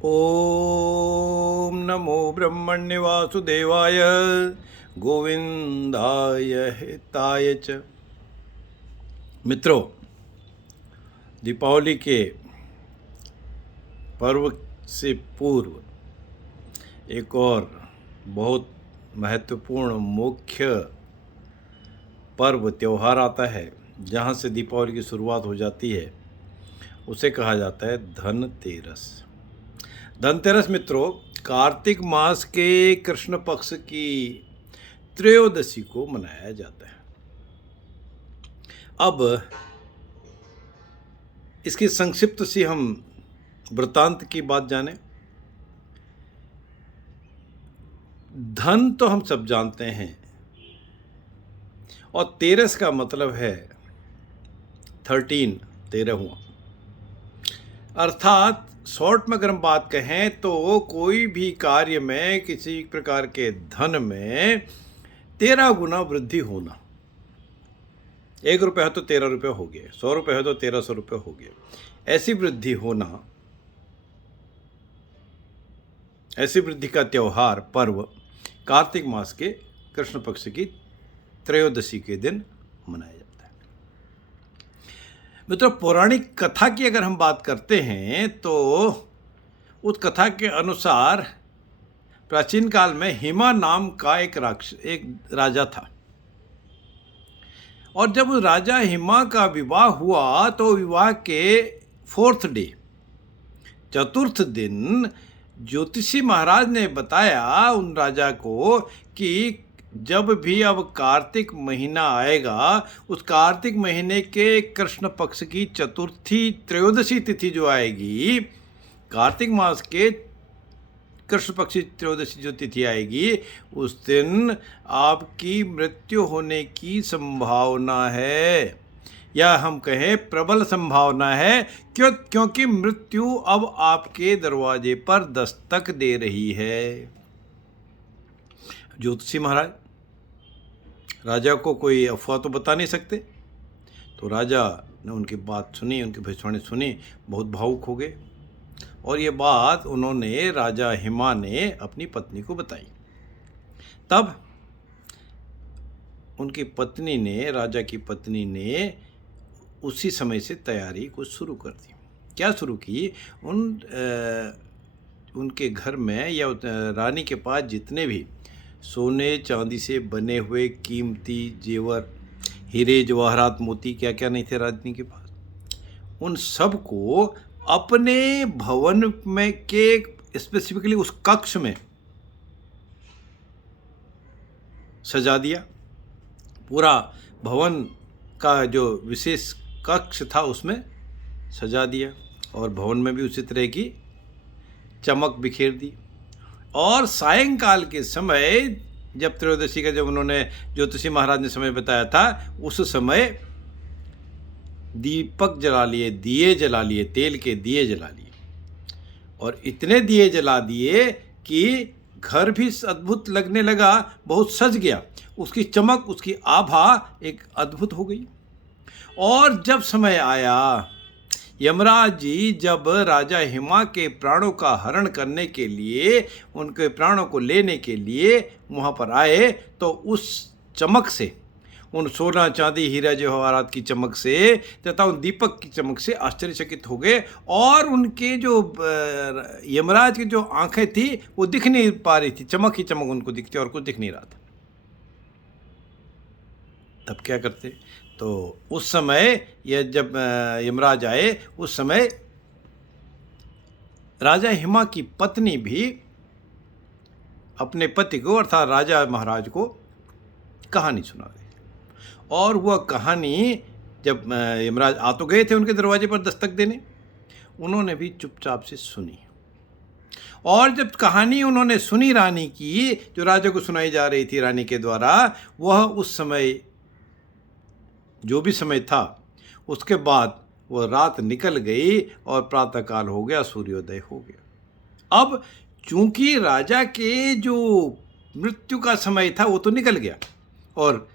ओम नमो ब्रह्मण्य वासुदेवाय गोविंदाय हिताय च। मित्रों, दीपावली के पर्व से पूर्व एक और बहुत महत्वपूर्ण मुख्य पर्व त्यौहार आता है, जहाँ से दीपावली की शुरुआत हो जाती है। उसे कहा जाता है धनतेरस। धनतेरस मित्रों, कार्तिक मास के कृष्ण पक्ष की त्रयोदशी को मनाया जाता है। अब इसकी संक्षिप्त सी हम वृत्तांत की बात जानें। धन तो हम सब जानते हैं, और तेरस का मतलब है 13वां। अर्थात शॉर्ट में अगर हम बात कहें तो कोई भी कार्य में किसी प्रकार के धन में 13 गुना वृद्धि होना। 1 रुपये है तो 13 रुपये हो गए, 100 रुपये है तो 1300 रुपये हो गए। ऐसी वृद्धि होना, ऐसी वृद्धि का त्यौहार पर्व कार्तिक मास के कृष्ण पक्ष की त्रयोदशी के दिन मनाया जाता है। मित्रों, पौराणिक कथा की अगर हम बात करते हैं तो उस कथा के अनुसार प्राचीन काल में हिमा नाम का एक राजा था, और जब राजा हिमा का विवाह हुआ तो विवाह के 4th डे, चतुर्थ दिन, ज्योतिषी महाराज ने बताया उन राजा को कि जब भी अब कार्तिक महीना आएगा, उस कार्तिक महीने के कृष्ण पक्ष की चतुर्थी त्रयोदशी तिथि जो आएगी, कार्तिक मास के कृष्ण पक्षी त्रयोदशी जो तिथि आएगी, उस दिन आपकी मृत्यु होने की संभावना है, या हम कहें प्रबल संभावना है। क्योंकि मृत्यु अब आपके दरवाजे पर दस्तक दे रही है। ज्योतिषी महाराज राजा को कोई अफवाह तो बता नहीं सकते, तो राजा ने उनकी बात सुनी, उनकी भविष्यवाणी सुनी, बहुत भावुक हो गए, और ये बात उन्होंने राजा हिमा ने अपनी पत्नी को बताई। तब उनकी पत्नी ने, राजा की पत्नी ने उसी समय से तैयारी को शुरू कर दी। क्या शुरू की? उनके घर में या रानी के पास जितने भी सोने चांदी से बने हुए कीमती जेवर, हीरे जवाहरात मोती, क्या क्या नहीं थे रानी के पास, उन सब को अपने भवन में के स्पेसिफिकली उस कक्ष में सजा दिया। पूरा भवन का जो विशेष कक्ष था उसमें सजा दिया, और भवन में भी उसी तरह की चमक बिखेर दी। और सायंकाल के समय, जब त्रयोदशी का, जब उन्होंने ज्योतिषी महाराज ने समय बताया था, उस समय दीपक जला लिए, दिए जला लिए, तेल के दिए जला लिए, और इतने दिए जला दिए कि घर भी अद्भुत लगने लगा, बहुत सज गया। उसकी चमक, उसकी आभा एक अद्भुत हो गई। और जब समय आया, यमराज जी जब राजा हिमा के प्राणों का हरण करने के लिए, उनके प्राणों को लेने के लिए वहाँ पर आए, तो उस चमक से, उन सोना चांदी हीरा जवाहरात की चमक से तथा उन दीपक की चमक से आश्चर्यचकित हो गए, और उनके जो यमराज की जो आंखें थी वो दिख नहीं पा रही थी, चमक ही चमक उनको दिखती और कुछ दिख नहीं रहा था। तब क्या करते? तो उस समय यह जब यमराज आए, उस समय राजा हिमा की पत्नी भी अपने पति को, अर्थात राजा महाराज को कहानी सुना रही। और वह कहानी जब यमराज आ तो गए थे उनके दरवाजे पर दस्तक देने, उन्होंने भी चुपचाप से सुनी। और जब कहानी उन्होंने सुनी रानी की, जो राजा को सुनाई जा रही थी रानी के द्वारा, वह उस समय जो भी समय था, उसके बाद वह रात निकल गई और प्रातःकाल हो गया, सूर्योदय हो गया। अब चूंकि राजा के जो मृत्यु का समय था वो तो निकल गया, और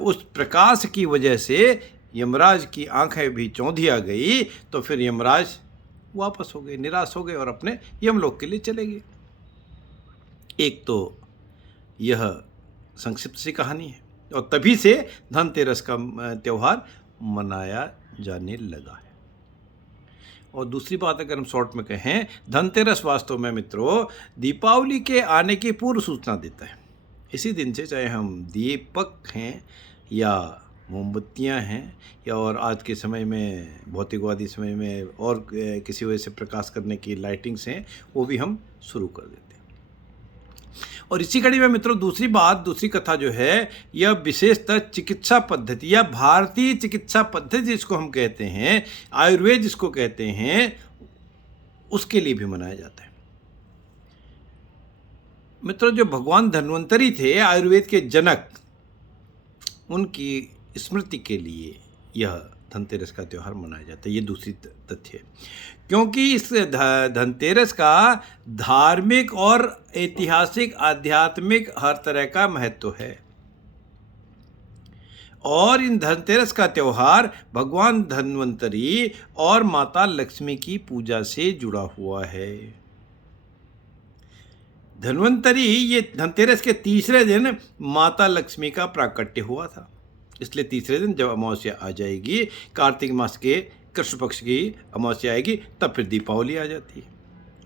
उस प्रकाश की वजह से यमराज की आंखें भी चौंधिया गई। तो फिर यमराज वापस हो गए, निराश हो गए और अपने यमलोक के लिए चले गए। एक तो यह संक्षिप्त सी कहानी है और तभी से धनतेरस का त्यौहार मनाया जाने लगा है। और दूसरी बात अगर हम शॉर्ट में कहें, धनतेरस वास्तव में मित्रों दीपावली के आने की पूर्व सूचना देता है। इसी दिन से चाहे हम दीपक हैं या मोमबत्तियां हैं या और आज के समय में भौतिकवादी समय में और किसी वजह से प्रकाश करने की लाइटिंग्स हैं, वो भी हम शुरू कर देते हैं। और इसी कड़ी में मित्रों दूसरी कथा जो है, यह विशेषतः चिकित्सा पद्धति या भारतीय चिकित्सा पद्धति जिसको हम कहते हैं, आयुर्वेद जिसको कहते हैं, उसके लिए भी मनाया जाता है। मित्रों जो भगवान धन्वंतरी थे, आयुर्वेद के जनक, उनकी स्मृति के लिए यह धनतेरस का त्यौहार मनाया जाता है। ये दूसरी तथ्य है, क्योंकि इस धनतेरस का धार्मिक और ऐतिहासिक, आध्यात्मिक हर तरह का महत्व है। और इन धनतेरस का त्यौहार भगवान धन्वंतरी और माता लक्ष्मी की पूजा से जुड़ा हुआ है। धन्वंतरी, ये धनतेरस के तीसरे दिन माता लक्ष्मी का प्राकट्य हुआ था, इसलिए तीसरे दिन जब अमावस्या आ जाएगी, कार्तिक मास के कृष्ण पक्ष की अमावस्या आएगी, तब फिर दीपावली आ जाती है।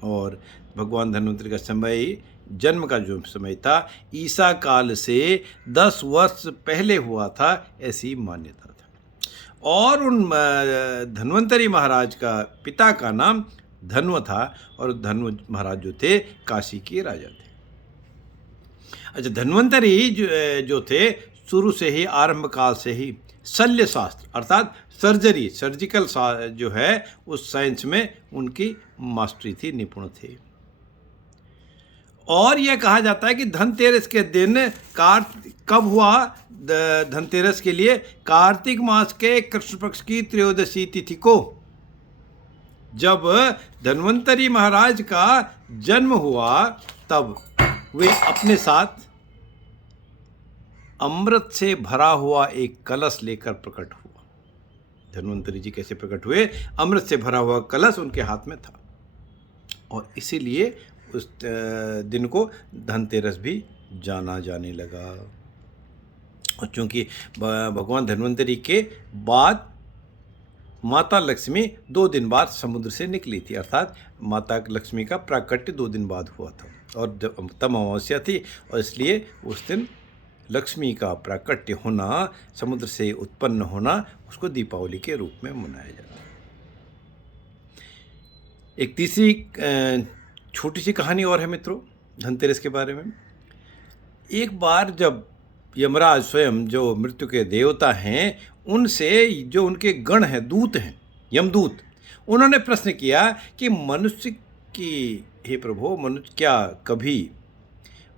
और भगवान धन्वंतरी का समय, जन्म का जो समय था, ईसा काल से 10 वर्ष पहले हुआ था, ऐसी मान्यता था। और उन धन्वंतरी महाराज का पिता का नाम धन्व था और धन्व महाराज जो थे काशी के राजा थे। अच्छा, धन्वंतरी जो थे शुरू से ही, आरंभ काल से ही शल्य शास्त्र अर्थात सर्जिकल जो है उस साइंस में उनकी मास्टरी थी, निपुण थे। और यह कहा जाता है कि धनतेरस के दिन कब हुआ धनतेरस के लिए, कार्तिक मास के कृष्ण पक्ष की त्रयोदशी तिथि को, जब धन्वंतरी महाराज का जन्म हुआ, तब वे अपने साथ अमृत से भरा हुआ एक कलश लेकर प्रकट हुआ। धन्वंतरी जी कैसे प्रकट हुए? अमृत से भरा हुआ कलश उनके हाथ में था, और इसीलिए उस दिन को धनतेरस भी जाना जाने लगा। और चूंकि भगवान धन्वंतरी के बाद माता लक्ष्मी 2 दिन बाद समुद्र से निकली थी, अर्थात माता लक्ष्मी का प्राकट्य 2 दिन बाद हुआ था, और तब अमावस्या थी, और इसलिए उस दिन लक्ष्मी का प्राकट्य होना, समुद्र से उत्पन्न होना, उसको दीपावली के रूप में मनाया जाता है। एक तीसरी छोटी सी कहानी और है मित्रों धनतेरस के बारे में। एक बार जब यमराज स्वयं, जो मृत्यु के देवता हैं, उनसे जो उनके गण हैं, दूत हैं, यमदूत, उन्होंने प्रश्न किया कि मनुष्य की, हे प्रभु, मनुष्य क्या कभी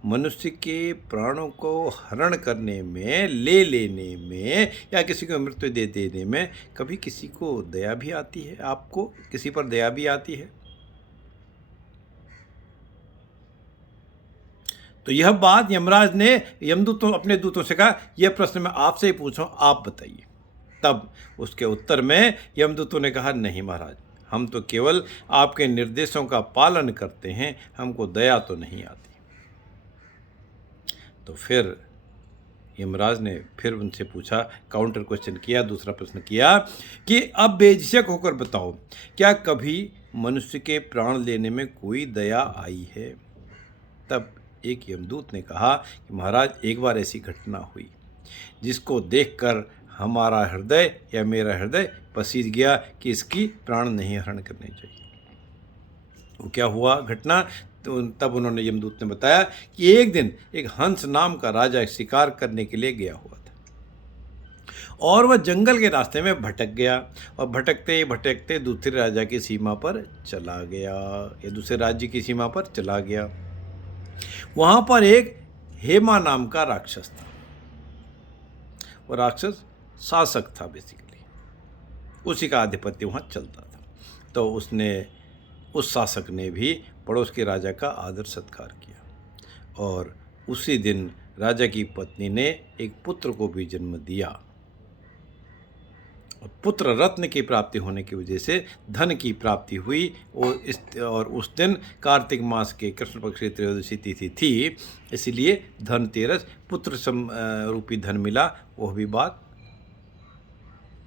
मनुष्य के प्राणों को हरण करने में, ले लेने में, या किसी को मृत्यु दे देने में कभी किसी को दया भी आती है? आपको किसी पर दया भी आती है? तो यह बात यमराज ने अपने दूतों से कहा, यह प्रश्न मैं आपसे ही पूछूं, आप बताइए। तब उसके उत्तर में यमदूतों ने कहा, नहीं महाराज, हम तो केवल आपके निर्देशों का पालन करते हैं, हमको दया तो नहीं आती। तो फिर यमराज ने फिर उनसे पूछा, काउंटर क्वेश्चन किया, दूसरा प्रश्न किया कि अब बेझिझक होकर बताओ, क्या कभी मनुष्य के प्राण लेने में कोई दया आई है? तब एक यमदूत ने कहा कि महाराज, एक बार ऐसी घटना हुई जिसको देखकर हमारा हृदय या मेरा हृदय पसीज गया कि इसकी प्राण नहीं हरण करने चाहिए। वो क्या हुआ घटना? तो तब उन्होंने, यमदूत ने बताया कि एक दिन एक हंस नाम का राजा शिकार करने के लिए गया हुआ था, और वह जंगल के रास्ते में भटक गया, और भटकते भटकते दूसरे राजा की सीमा पर चला गया, या दूसरे राज्य की सीमा पर चला गया। वहाँ पर एक हेमा नाम का राक्षस था। वो राक्षस शासक था, बेसिकली उसी का आधिपत्य वहाँ चलता था। तो उस शासक ने भी पड़ोस के राजा का आदर सत्कार किया, और उसी दिन राजा की पत्नी ने एक पुत्र को भी जन्म दिया। पुत्र रत्न की प्राप्ति होने की वजह से धन की प्राप्ति हुई। और उस दिन कार्तिक मास के कृष्ण पक्ष की त्रयोदशी तिथि थी, इसलिए धनतेरस पुत्र रूपी धन मिला। वह भी बात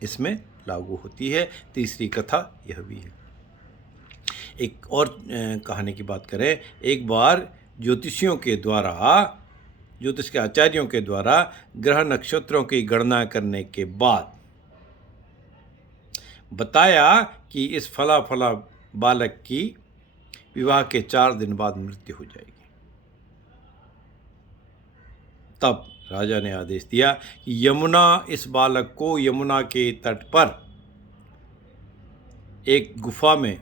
इसमें लागू होती है। तीसरी कथा यह भी है। एक और कहानी की बात करें। एक बार ज्योतिष के आचार्यों के द्वारा ग्रह नक्षत्रों की गणना करने के बाद बताया कि इस फला बालक की विवाह के 4 दिन बाद मृत्यु हो जाएगी। तब राजा ने आदेश दिया कि इस बालक को यमुना के तट पर एक गुफा में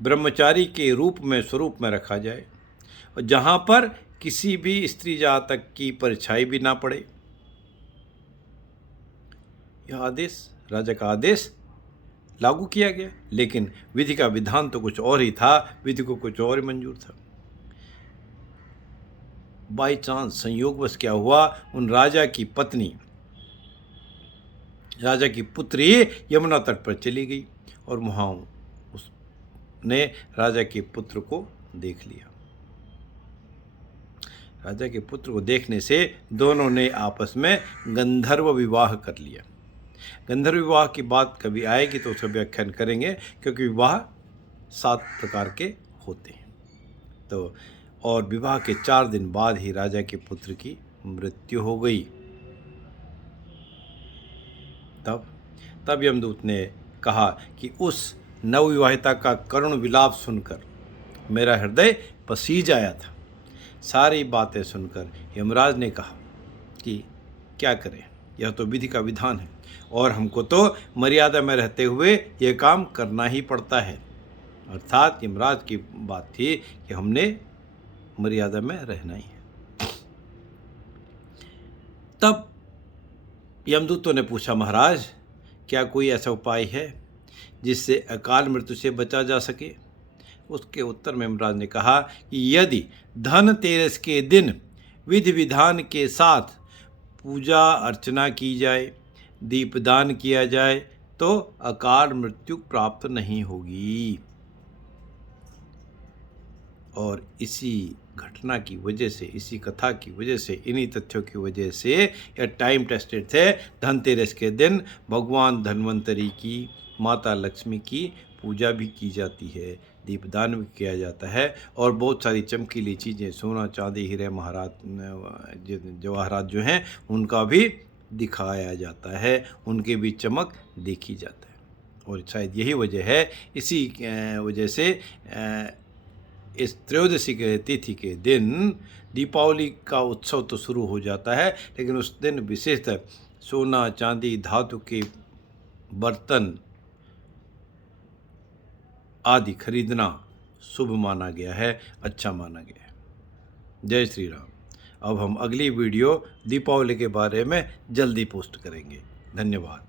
ब्रह्मचारी के स्वरूप में रखा जाए, और जहां पर किसी भी स्त्री जातक की परछाई भी ना पड़े। यह आदेश, राजा का आदेश लागू किया गया, लेकिन विधि का विधान तो कुछ और ही था, विधि को कुछ और ही मंजूर था। बाई चांस, संयोगवश क्या हुआ, उन राजा की पुत्री यमुना तट पर चली गई और वहां उसने राजा के पुत्र को देख लिया। राजा के पुत्र को देखने से दोनों ने आपस में गंधर्व विवाह कर लिया। गंधर्व विवाह की बात कभी आएगी तो उसका व्याख्यान करेंगे, क्योंकि विवाह 7 प्रकार के होते हैं। तो और विवाह के 4 दिन बाद ही राजा के पुत्र की मृत्यु हो गई। तब यमदूत ने कहा कि उस नवविवाहिता का करुण विलाप सुनकर मेरा हृदय पसीज आया था। सारी बातें सुनकर यमराज ने कहा कि क्या करें, यह तो विधि का विधान है और हमको तो मर्यादा में रहते हुए यह काम करना ही पड़ता है। अर्थात यमराज की बात थी कि हमने मर्यादा में रहना ही है। तब यमदूतों ने पूछा, महाराज क्या कोई ऐसा उपाय है जिससे अकाल मृत्यु से बचा जा सके? उसके उत्तर में यमराज ने कहा कि यदि धनतेरस के दिन विधि विधान के साथ पूजा अर्चना की जाए, दीपदान किया जाए, तो अकाल मृत्यु प्राप्त नहीं होगी। और इसी घटना की वजह से, इसी कथा की वजह से, इन्हीं तथ्यों की वजह से यह टाइम टेस्टेड थे। धनतेरस के दिन भगवान धन्वंतरी की, माता लक्ष्मी की पूजा भी की जाती है, दीपदान भी किया जाता है, और बहुत सारी चमकीली चीज़ें, सोना चांदी हीरे जवाहरात जो हैं उनका भी दिखाया जाता है, उनके भी चमक देखी जाता है। और शायद यही वजह है, इसी वजह से इस त्रयोदशी के तिथि के दिन दीपावली का उत्सव तो शुरू हो जाता है, लेकिन उस दिन विशेषतः सोना चांदी धातु के बर्तन आदि खरीदना शुभ माना गया है, अच्छा माना गया है। जय श्री राम। अब हम अगली वीडियो दीपावली के बारे में जल्दी पोस्ट करेंगे। धन्यवाद।